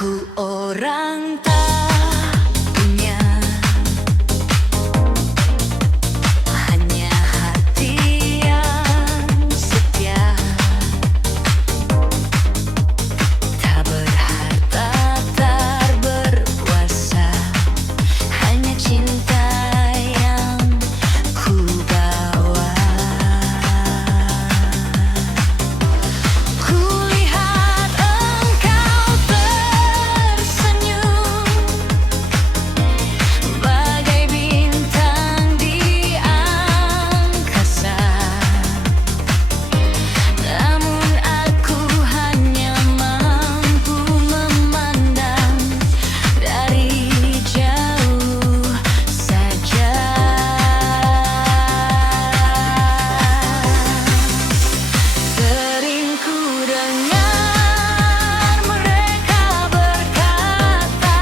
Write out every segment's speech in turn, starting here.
Aku orang tak punya, hanya hati yang setia, tak berharta, tak berkuasa, hanya cinta yang ku bawa. Kulihat engkau tersenyum bagai bintang di angkasa, namun aku hanya mampu memandang dari jauh saja. Sering ku dengar mereka berkata,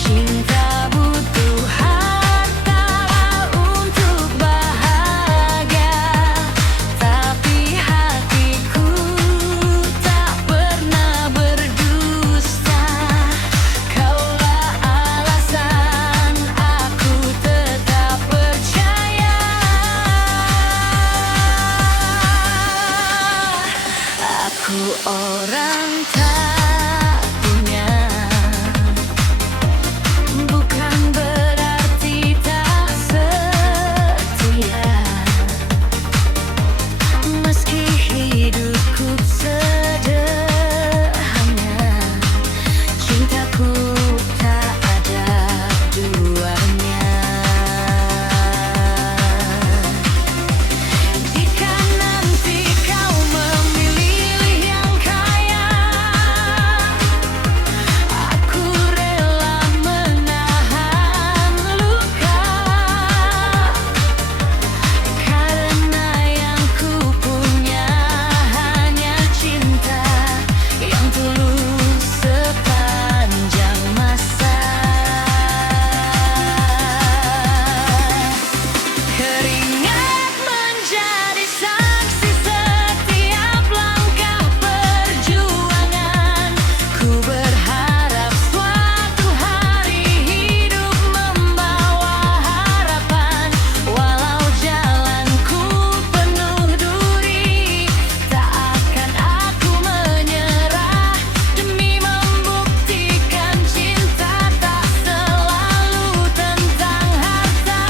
cinta butuh harta untuk bahagia. Tapi hatiku tak pernah berdusta. Kaulah alasan aku tetap percaya. Aku orang tak punya, bukan berarti tak setia. Meski hidupku sederhana, cintaku tak ada duanya. Jika nanti kau memilih yang kaya, aku rela menahan luka, karena yang ku punya hanya cinta yang tulus sepanjang masa. Keringat menjadi saksi setiap langkah perjuangan. Ku berharap suatu hari hidup membawa harapan. Walau jalanku penuh duri, tak akan aku menyerah demi membuktikan cinta tak selalu tentang harta.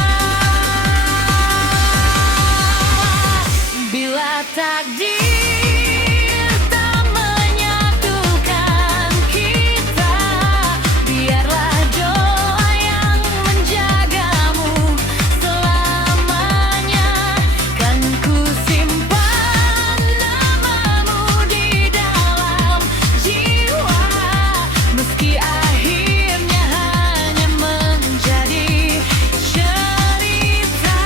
Bila takdir tak menyatukan kita, biarlah doa yang menjagamu selamanya. Kan ku simpan namamu di dalam jiwa, meski akhirnya hanya menjadi cerita.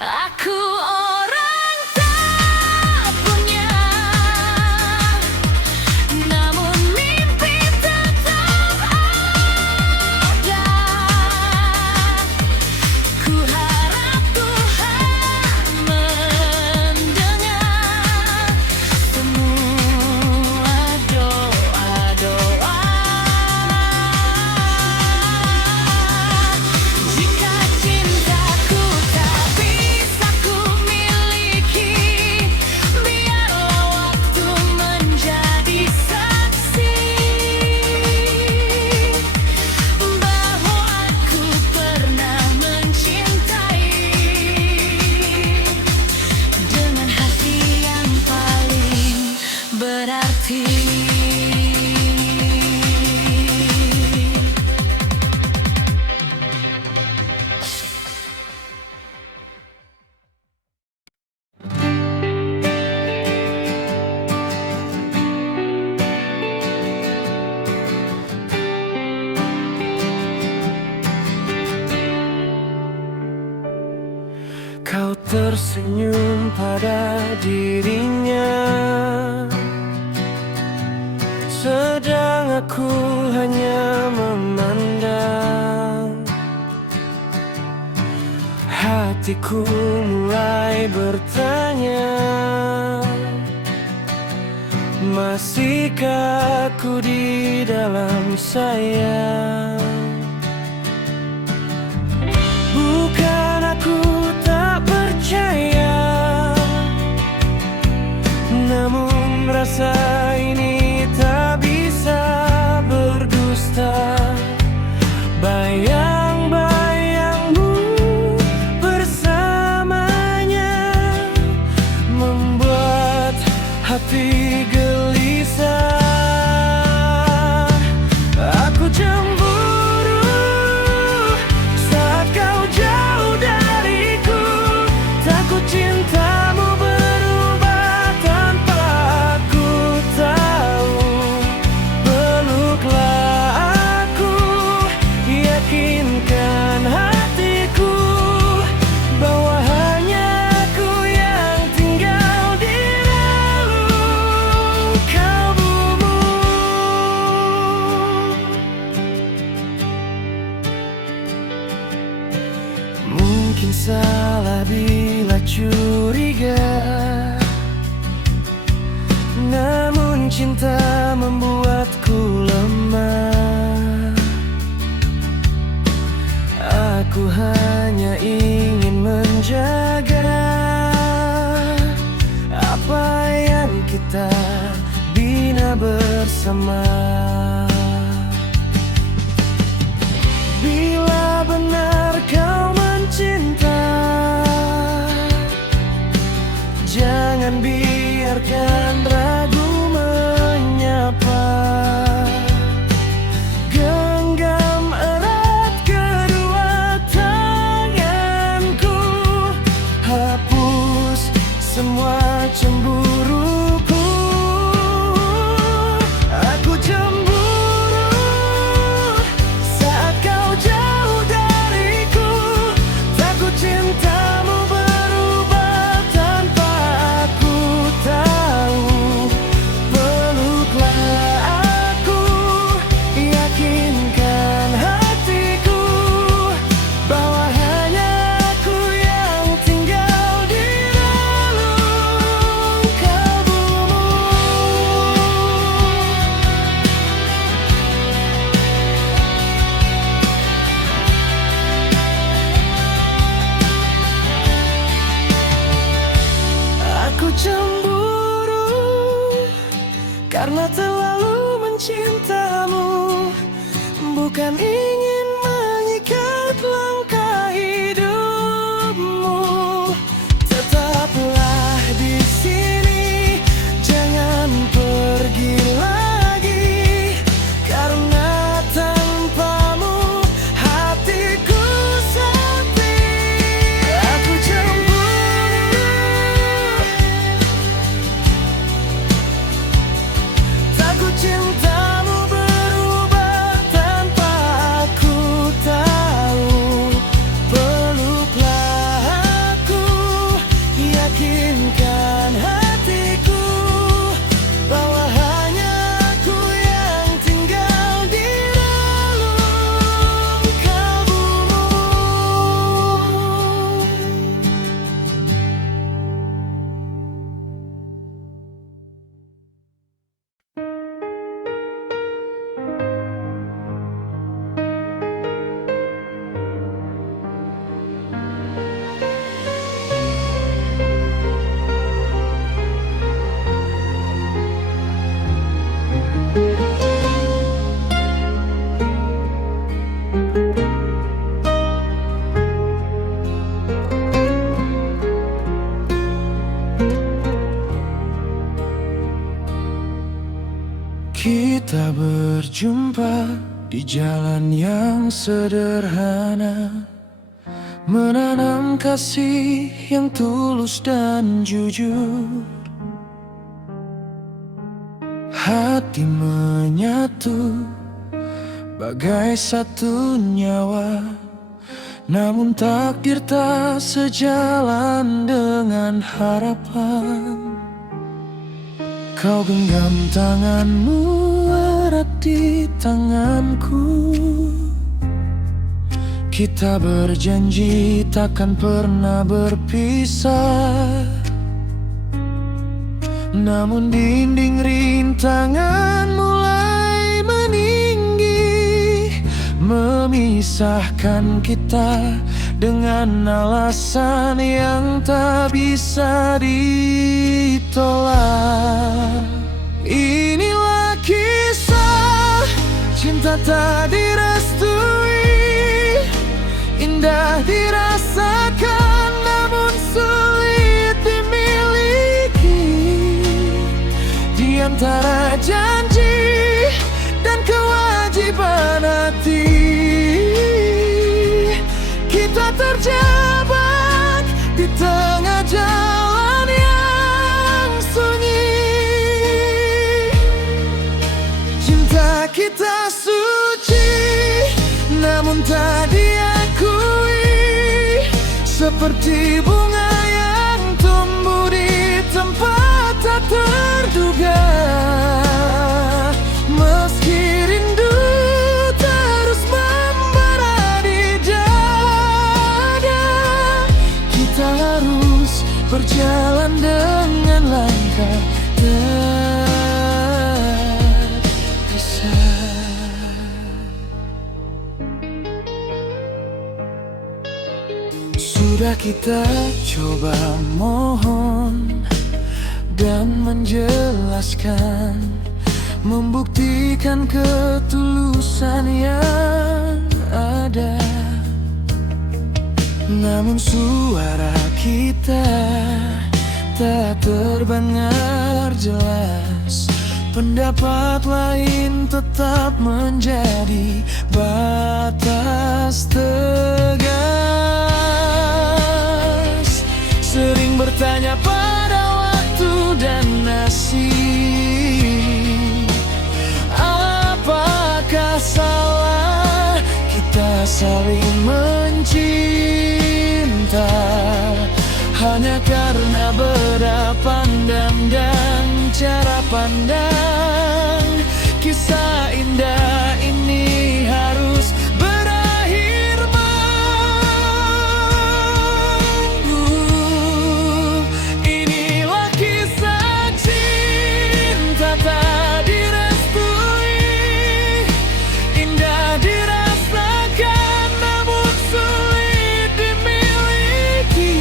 Aku orang tak punya, namun mimpi tetap ada. Ku harap Tuhan mendengar semua doa-doa. Jika cintaku tak bisa ku miliki, biarlah waktu menjadi saksi bahwa aku pernah mencintai dengan hati yang paling berarti. Kau tersenyum pada dirinya, sedang aku hanya memandang. hatiku mulai bertanya, masihkah aku di dalam sayang? Bukan aku tak percaya, namun rasa ini tak bisa berdusta. Bayang-bayangmu bersamanya membuat hati gelisah. Aku cemburu saat kau jauh dariku, takut cintamu berubah tanpa aku tahu. Peluklah aku, yakinkan hatiku bahwa hanya aku yang tinggal di relung kalbumu. Mungkin salah bila curiga, namun cinta membuatku lemah. Aku hanya ingin menjaga apa yang kita bina bersama. Bila benar kau mencinta, jangan biarkan ragu menyapa. Genggam erat kedua tanganku, hapus semua cemburuku. Aku cemburu saat kau jauh dariku, takut cintamu berubah tanpa aku tahu. Peluklah aku, yakinkan hatiku bahwa hanya aku yang tinggal di relung kalbumu. Aku cemburu karena terlalu mencintamu, bukan ingin mengikat langkah hidupmu. Tetaplah di sini, jangan pergi lagi, karena tanpamu hatiku sepi. Aku cemburu, takut cintamu berubah tanpa aku tahu. Peluklah aku, yakinkan hatiku bahwa hanya aku yang tinggal di relung kalbumu. Kita berjumpa di jalan yang sederhana, menanam kasih yang tulus dan jujur. Hati menyatu bagai satu nyawa, namun takdir tak sejalan dengan harapan. Kau genggam tanganmu erat di tanganku, Kita berjanji takkan pernah berpisah. Namun dinding rintangan mulai meninggi, memisahkan kita dengan alasan yang tak bisa ditolak. Inilah kisah cinta tak direstui, indah dirasakan namun sulit dimiliki. Di antara janji dan kewajiban hati, kita terjebak di tengah jalan yang sunyi. Cinta kita suci namun tak diakui, seperti bunga yang tumbuh di tempat tak terduga. Meski rindu terus membara di dada, kita harus berjalan dengan langkah terpisah. Sudah kita coba mohon dan menjelaskan, membuktikan ketulusan yang ada. Namun suara kita tak terdengar jelas. Pendapat lain tetap menjadi batas tegas. Sering bertanya pada waktu dan nasib, apakah salah kita saling mencinta hanya karena beda pandang dan cara pandang. Kisah indah ini harus berakhir malu. Inilah kisah cinta tak direstui, indah dirasakan namun sulit dimiliki.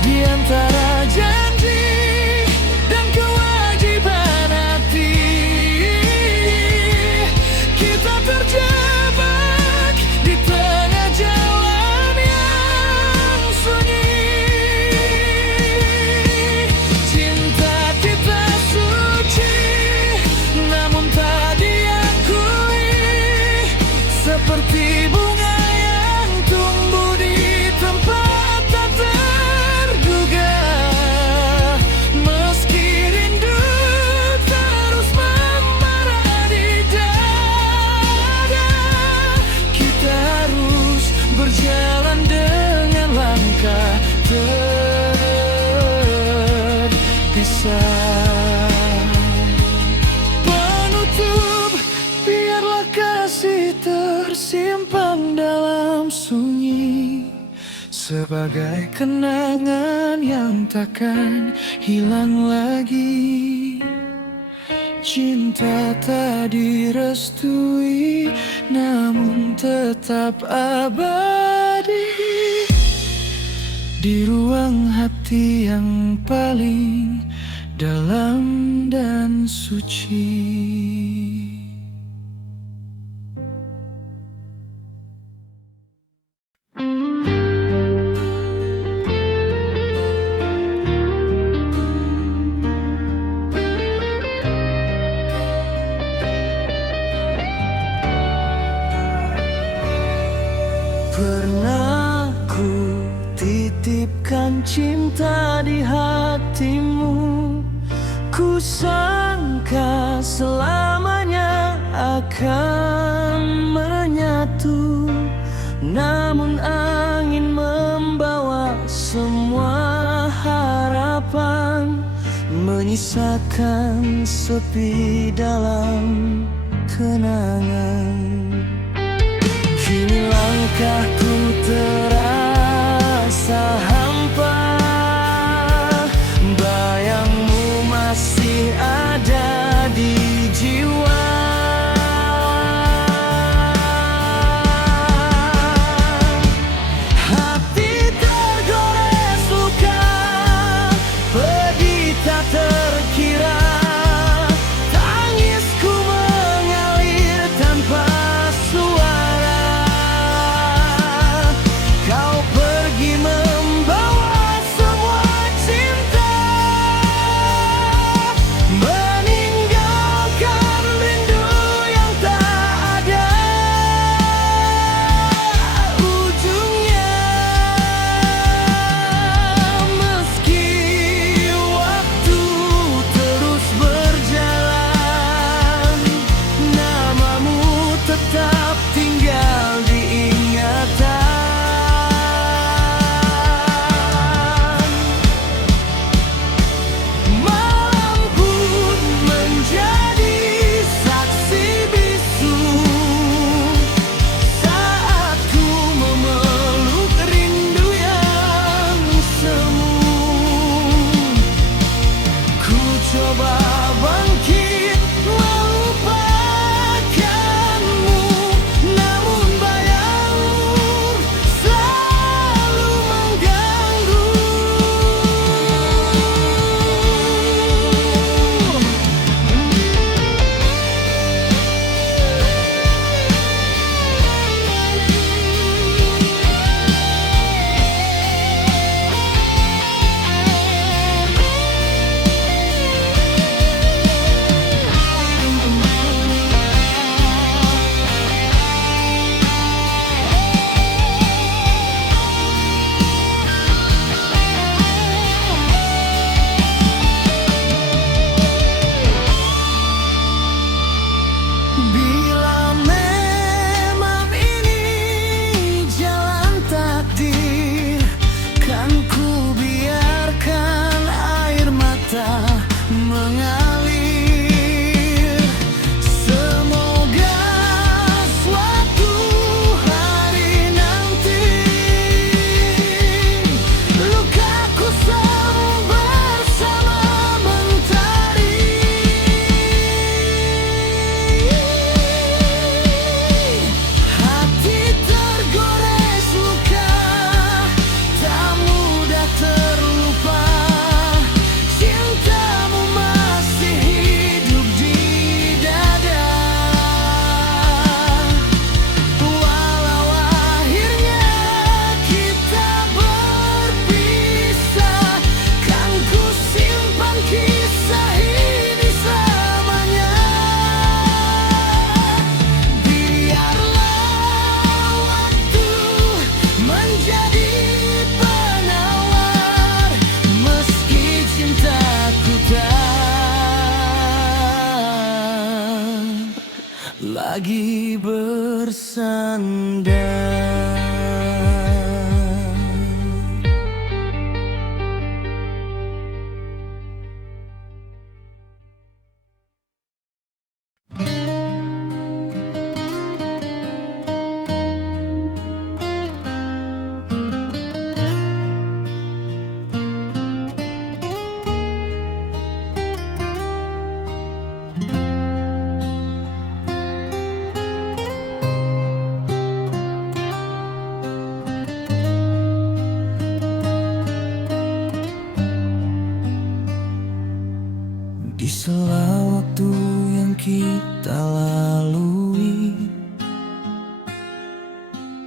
Di antara janji dan kewajiban hati, kita terjebak di tengah jalan yang sunyi. Cinta kita suci namun tak diakui, seperti bunga yang tumbuh di tempat tak terduga. Meski rindu terus membara di dada, kita harus berjalan dengan langkah terpisah. Penutup, biarlah kasih tersimpan dalam sunyi, sebagai kenangan yang takkan hilang lagi. Cinta tak direstui namun tetap abadi di ruang hati yang paling dalam dan suci. Pernah ku titipkan cinta di hatimu, ku sangka selamanya akan menyatu. Namun angin membawa semua harapan, menyisakan sepi dalam kenangan. Kini langkahku terasa hampa, bayangmu masih ada di jiwa. Hati tergores luka, pedih tak terkira. Tangisku mengalir tanpa suara. Kau pergi membawa semua cinta, meninggalkan rindu yang tak ada ujungnya. Meski waktu terus berjalan, namamu tetap tinggal di ingatan. Malam pun menjadi saksi bisu saat ku memeluk rindu yang semu. Ku coba bangkit melupakanmu, namun bayangmu selalu mengganggu. Bila memang ini jalan takdir, kan ku biarkan air mata mengalir. Semoga suatu hari nanti lukaku sembuh bersama mentari. Hati tergores luka, tak mudah terlupa. Cintamu masih hidup di dada. Walau akhirnya kita berpisah, kan ku simpan kisah ini selamanya. Biarlah waktu menjadi penawar, meski cintaku tak lagi bersandar. Di sela waktu yang kita lalui,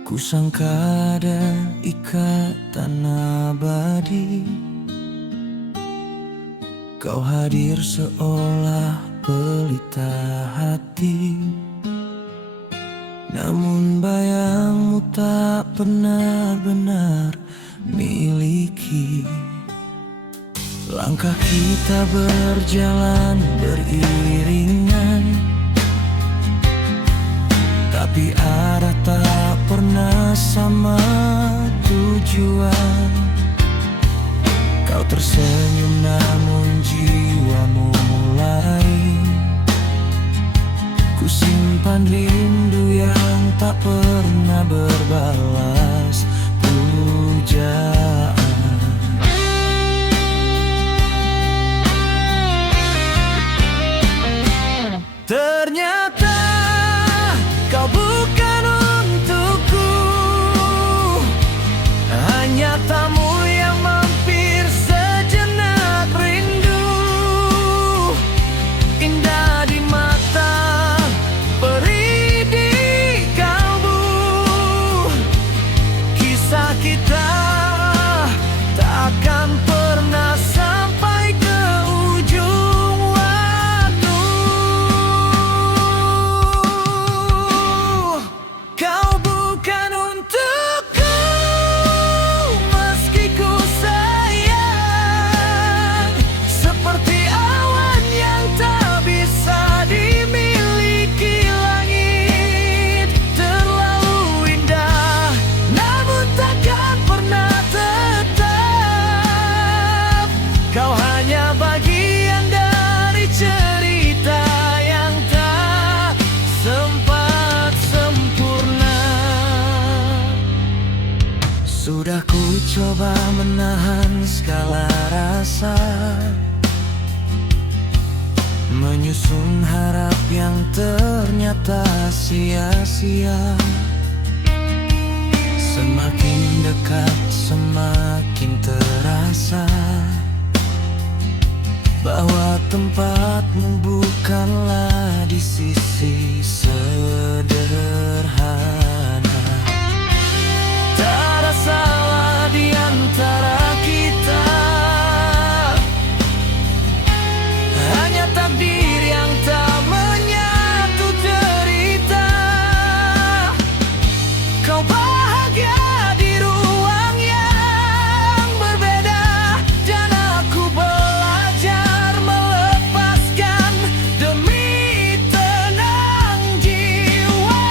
ku sangka ada ikatan abadi. Kau hadir seolah pelita hati, namun bayangmu tak benar-benar miliki. Langkah kita berjalan beriringan, tapi arah tak pernah sama tujuan. Kau tersenyum namun jiwamu lain. Ku simpan rindu yang tak pernah pernah berbalas pujaan. Ternyata kau bukan untukku, hanya tamu yang mampir sejenak rindu. Indah di mata, perih di kalbu, kisah kita takkan pernah sampai ke ujung waktu. Kau bukan untukku, meski ku sayang, seperti awan yang tak bisa dimiliki langit. Terlalu indah, namun takkan pernah tetap. Kau hanya bagian dari cerita yang tak sempat sempurna. Sudah ku coba menahan segala rasa, menyusun harap yang ternyata sia-sia. Semakin dekat semakin terasa bahwa tempatmu bukanlah di sisi sederhana. Tak ada salah di antara kita, hanya takdir yang tak menyatu derita. Kau bahagia di ruang yang berbeda, dan aku belajar melepaskan demi tenang jiwa.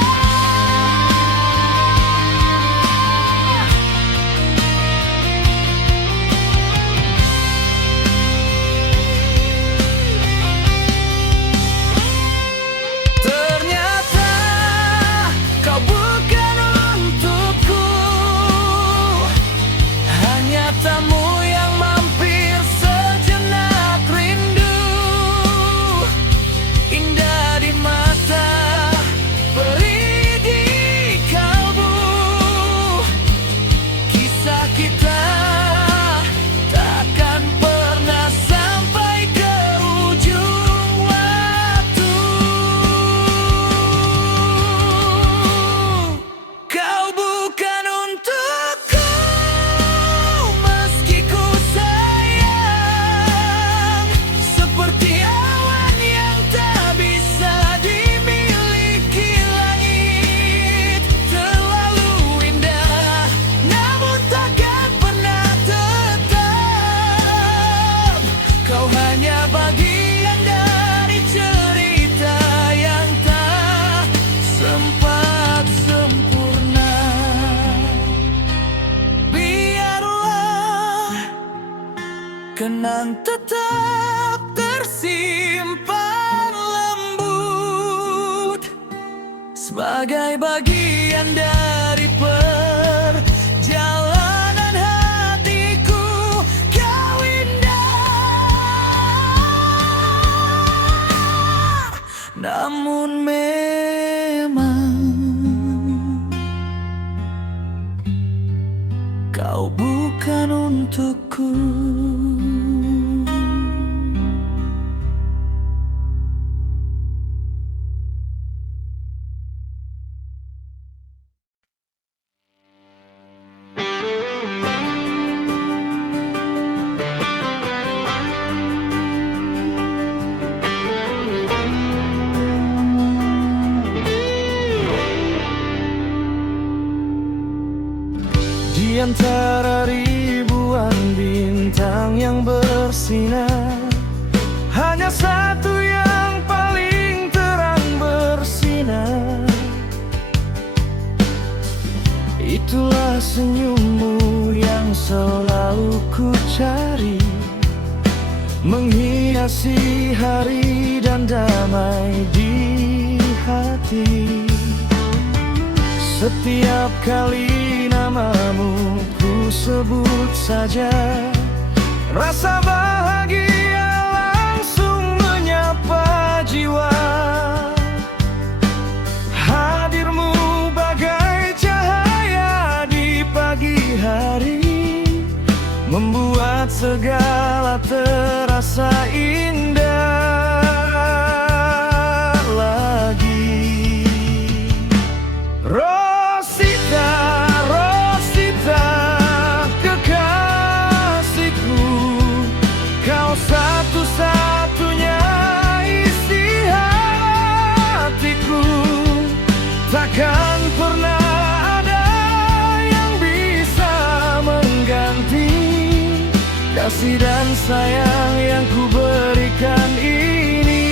Ternyata kau bukan untukku, hanya tamu yang mampir sejenak rindu. Indah di mata, perih di kalbu, kisah kita takkan pernah sampai ke ujung waktu. Kau bukan untukku, meski ku sayang, seperti awan yang tak bisa dimiliki langit. Terlalu indah, namun takkan pernah tetap. Kau hanya bagian dari cerita yang tak sempat sempurna. Biarlah kenang tetap tersimpan lembut sebagai bagian dari perjalanan hatiku. Kau indah, namun memang kau bukan untukku. Di antara ribuan bintang yang bersinar, hanya satu yang paling terang bersinar. Itulah senyummu yang selalu ku cari, menghiasi hari dan damai di hati. Setiap kali namamu ku sebut saja, rasa bahagia langsung menyapa jiwa. Hadirmu bagai cahaya di pagi hari, membuat segala terasa indah lagi. Rosita, Rosita, kekasihku, kau satu-satunya isi hatiku. Takkan pernah ada yang bisa mengganti kasih dan sayang yang ku berikan ini.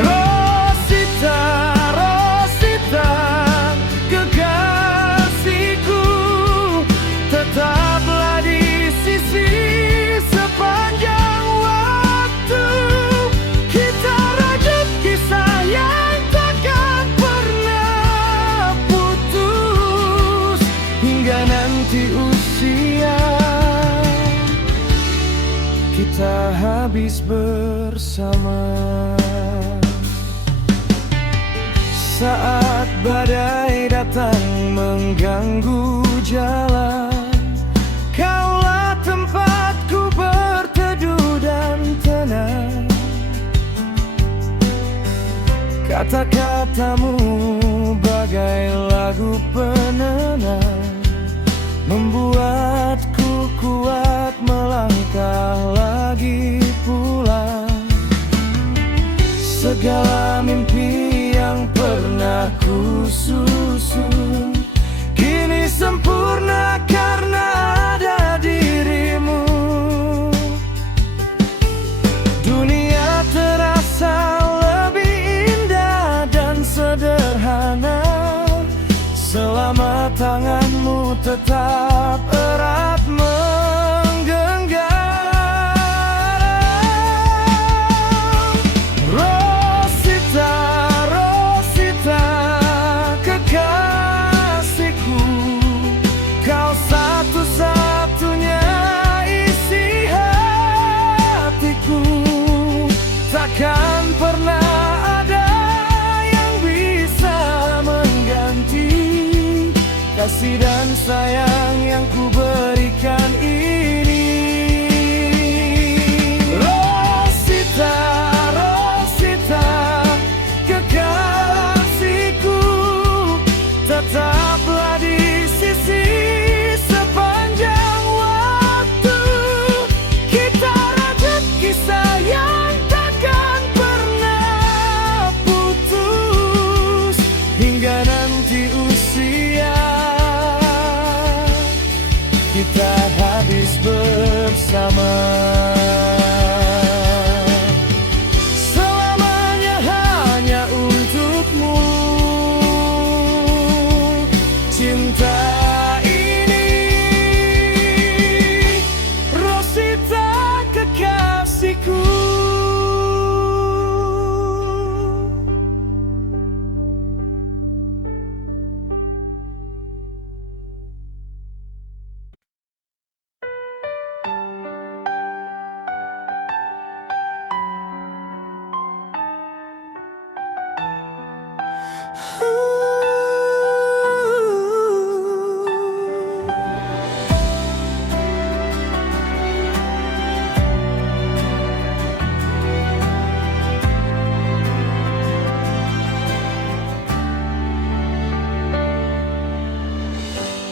Rosita, Rosita, kekasihku, tetaplah di sisi sepanjang waktu. Kita rajut kisah yang takkan pernah putus hingga nanti usia kita habis bersama. Saat badai datang mengganggu jalan, kaulah tempatku berteduh dan tenang. Kata-katamu bagai lagu penenang, membuatku kuat melangkah lagi pulang. Segala mimpi yang pernah ku susun kini sempurna karena ada dirimu. Dunia terasa lebih indah dan sederhana selama tanganmu tetap erat menggenggam. Rosita, Rosita, kekasihku, kau satu-satunya isi hatiku. Takkan pernah ada yang bisa mengganti kasih dan sayang yang ku berikan ini. Rosita, Rosita, kekasihku, tetaplah di sisi sepanjang waktu. Kita rajut kisah yang takkan pernah putus hingga nanti usia kita habis bersama. Selamanya hanya untukmu cinta ini. Rosita, kekasihku.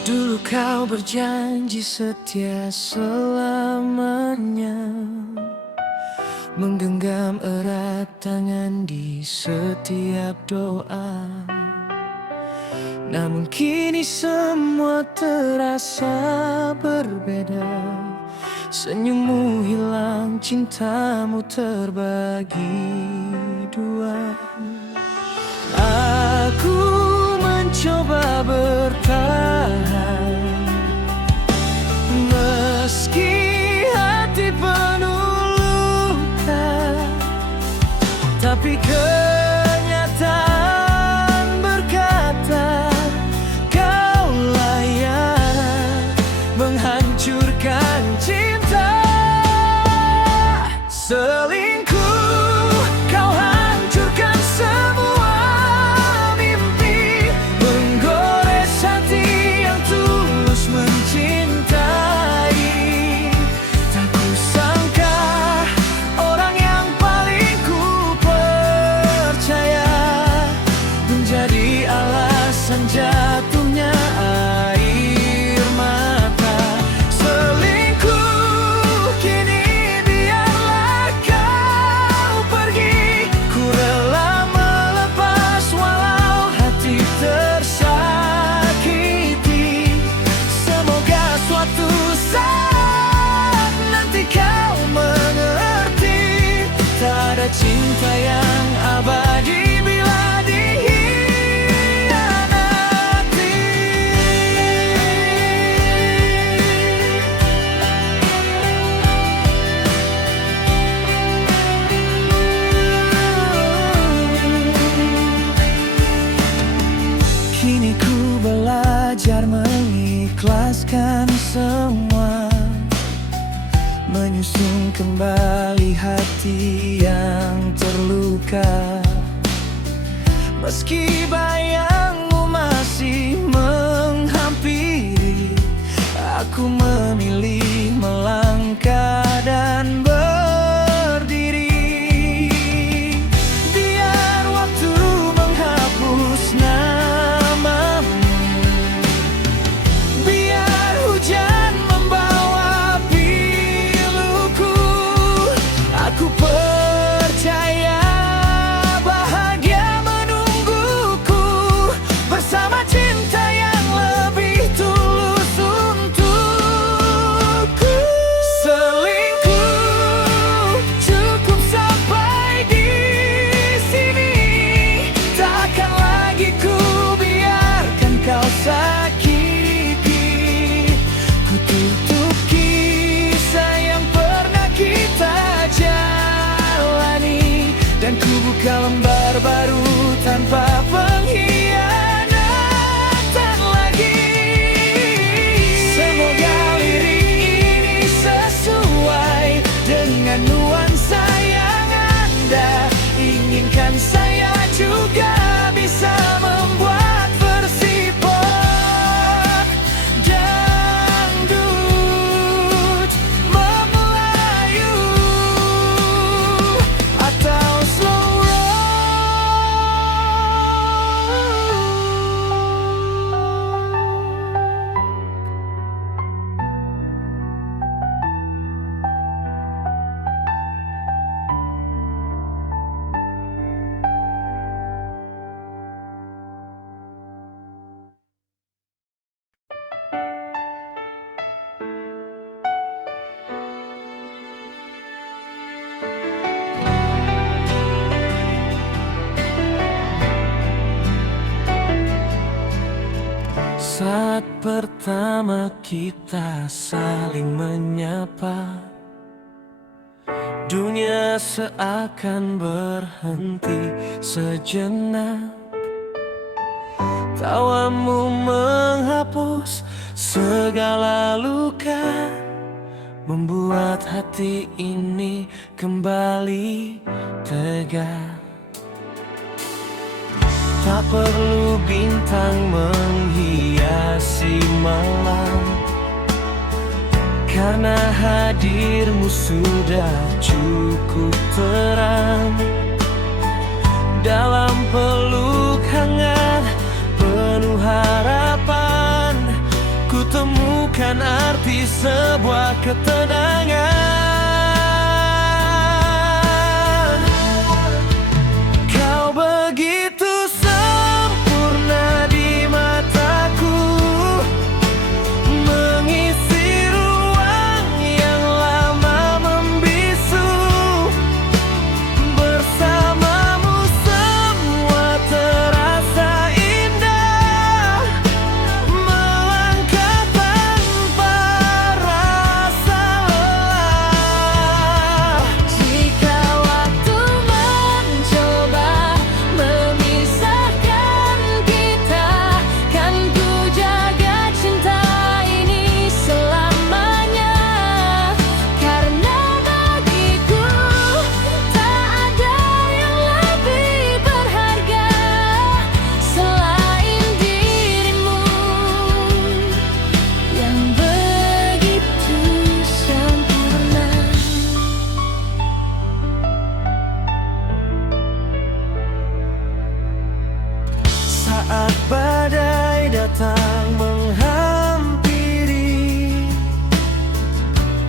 Dulu kau berjanji setia selamanya, menggenggam erat tangan di setiap doa. Namun kini semua terasa berbeda. Senyummu hilang, cintamu terbagi dua. Aku mencoba bertahan, meski hati penuh luka. Tapi kenyataan berkata cinta yang abadi bila dikhianati. Kini ku belajar mengikhlaskan semua, menyusun kembali hati yang terluka. Meski bayangmu masih menghampiri, aku memilih melangkah dan berdiri. Biar waktu menghapus namamu, biar hujan membawa piluku. Aku percaya bahagia menungguku bersama cinta yang lebih tulus untukku. Selingkuh cukup sampai di sini, takkan lagi ku biarkan kau sakiti. Ku tutup kisah yang pernah kita jalani, dan ku buka lembar baru tanpa pengkhianatan lagi. Semoga lirik ini sesuai dengan nuansa yang Anda inginkan. Saya juga bisa membuat versi pop dangdut Melayu atau slow Saat pertama kita saling menyapa, dunia seakan berhenti sejenak. Tawamu menghapus segala luka, membuat hati ini kembali tegak. Tak perlu bintang menghiasi malam, karena hadirmu sudah cukup terang. Dalam peluk hangat penuh harapan, ku temukan arti sebuah ketenangan. Kau begitu sempurna di mataku, mengisi ruang yang lama membisu. Bersamamu semua terasa indah, melangkah tanpa rasa lelah. Jika waktu mencoba memisahkan kita, kan ku jaga cinta ini selamanya. Karena bagiku tak ada yang lebih berharga selain dirimu yang begitu sempurna. Saat badai datang menghampiri,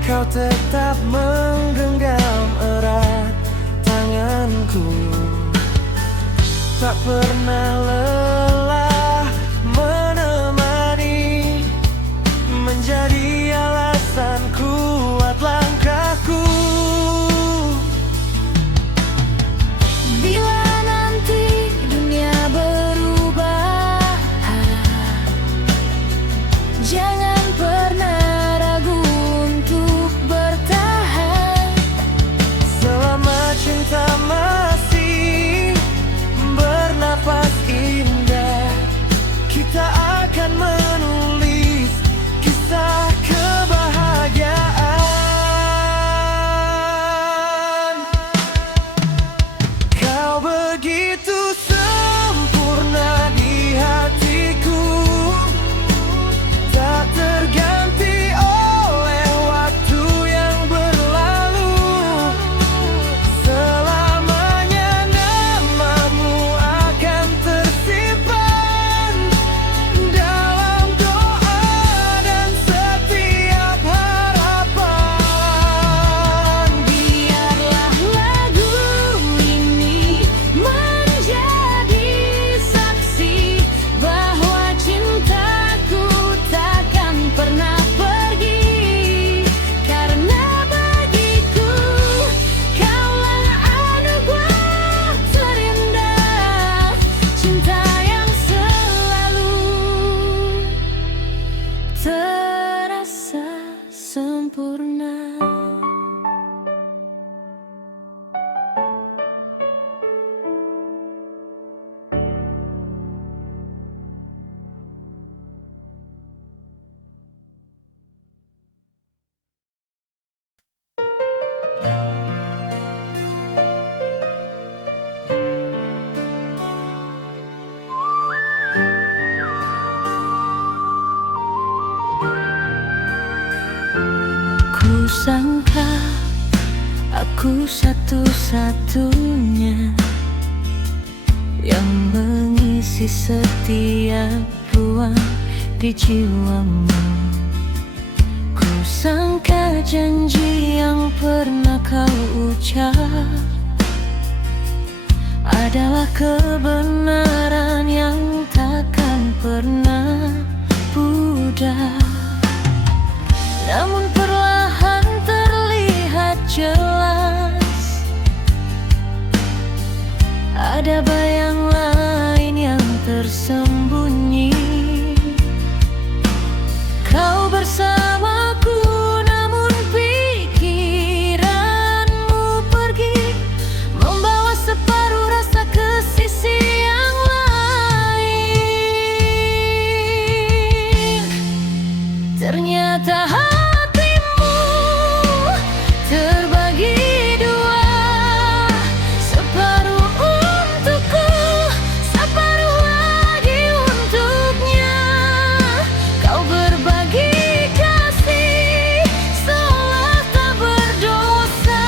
kau tetap menggenggam erat tanganku. Tak pernah lelah menemani, menjadi alasan kuat langkahku. sangka aku satu-satunya yang mengisi setiap ruang di jiwamu. Ku sangka janji yang pernah kau ucap adalah kebenaran yang takkan pernah pudar. Namun perlahan terlihat jelas ada bayang lain yang tersembunyi. Kau bersamaku, namun pikiranmu pergi, membawa separuh rasa ke sisi yang lain. Ternyata hatimu terbagi dua, separuh untukku, separuh lagi untuknya. Kau berbagi kasih seolah tak berdosa,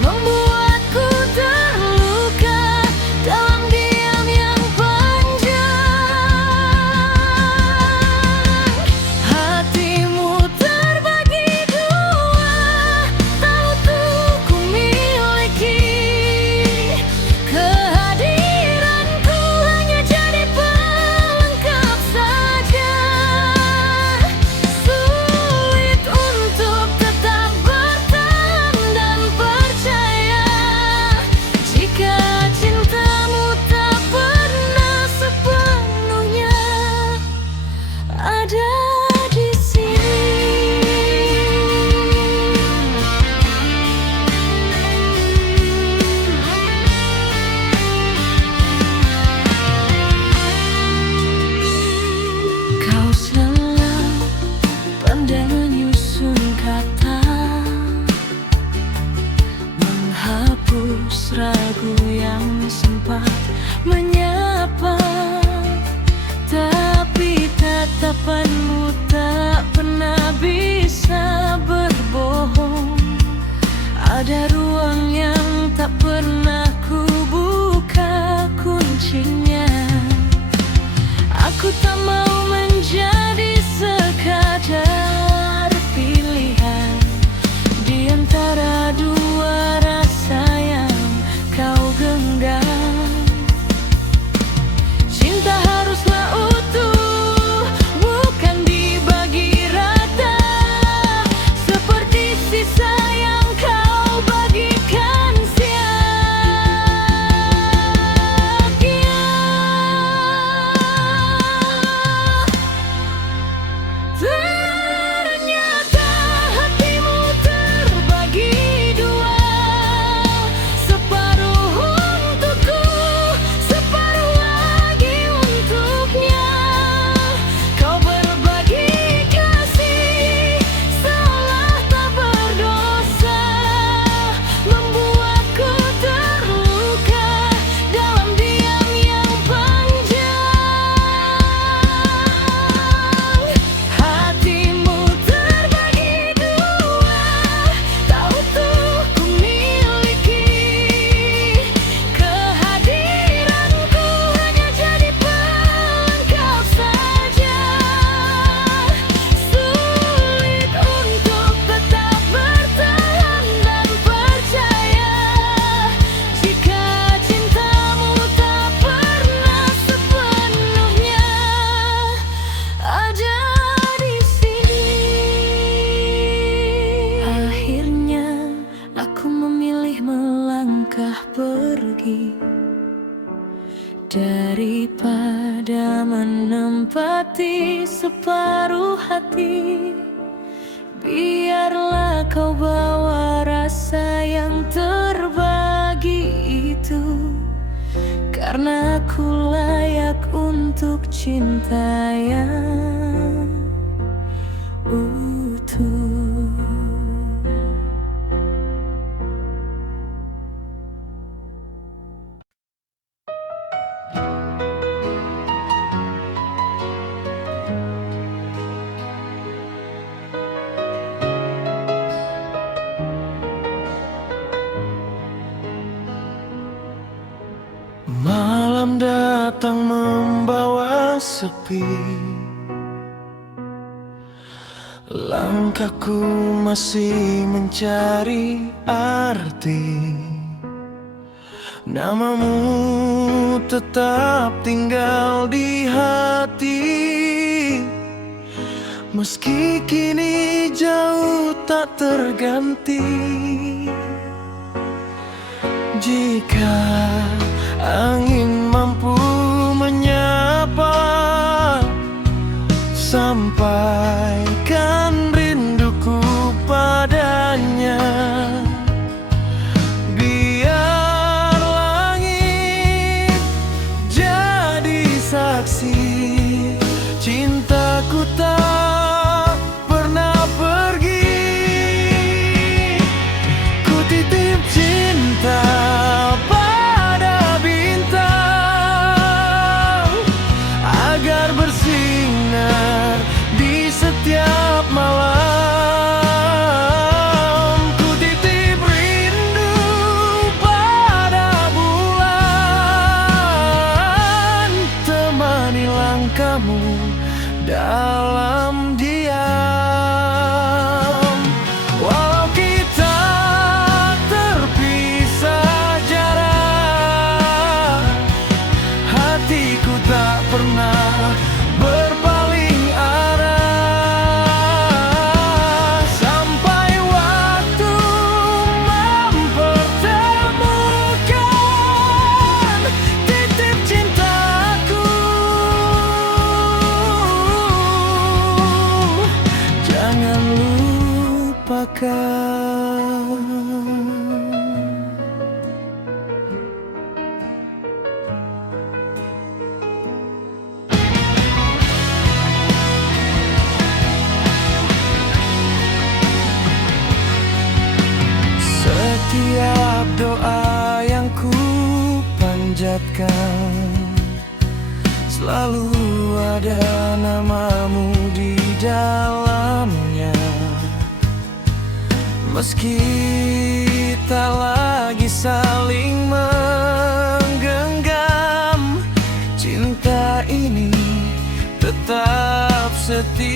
membuatku terluka dalam diam yang panjang. Hatimu terbagi dua, tahu tuh ku miliki. Kehadiranku hanya jadi pelengkap saja. Sulit untuk tetap bertahan dan percaya jika cintamu tak pernah sepenuhnya ada di sini. Kau selalu pandai menyusun kata, menghapus ragu yang sempat menyapa. Tapi tatapanmu tak pernah bisa berbohong. Ada ruang yang tak pernah ku buka kuncinya. Aku tak mau menjadi sekadar pilihan di antara dua rasa yang kau genggam. Cinta haruslah utuh, bukan dibagi rata, seperti sisa yang kau bagikan sia-sia. Ternyata hatimu terbagi dua, separuh untukku, separuh lagi untuknya. Kau berbagi kasih seolah tak berdosa, membuatku terluka dalam diam yang panjang. Hatimu terbagi dua, tahu tuh ku miliki. Kehadiranku hanya jadi pelengkap saja. Sulit untuk tetap bertahan dan percaya jika cintamu tak pernah sepenuhnya ada di sini. Akhirnya aku memilih melangkah pergi daripada menempati separuh hati. Biarlah kau bawa rasa yang terbagi itu, karena aku layak untuk cinta yang utuh. datang membawa sepi, langkahku masih mencari arti. Namamu tetap tinggal di hati, meski kini jauh tak terganti. Jika angin mampu menyapa, sampaikan rinduku padanya. Biar langit jadi saksi, cintaku tak pernah pergi. Ku titip cinta pada bintang, agar bersinar di setiap malam. Ku titip rindu pada bulan, temani langkahmu dalam diam. Walau kita terpisah jarak, hatiku tak pernah berpaling arah. Sampai waktu mempertemukan, titip cintaku, jangan lupakan. Setiap doa yang ku panjatkan, selalu ada namamu di dalamnya. Meski tak lagi saling menggenggam, cinta ini tetap setia.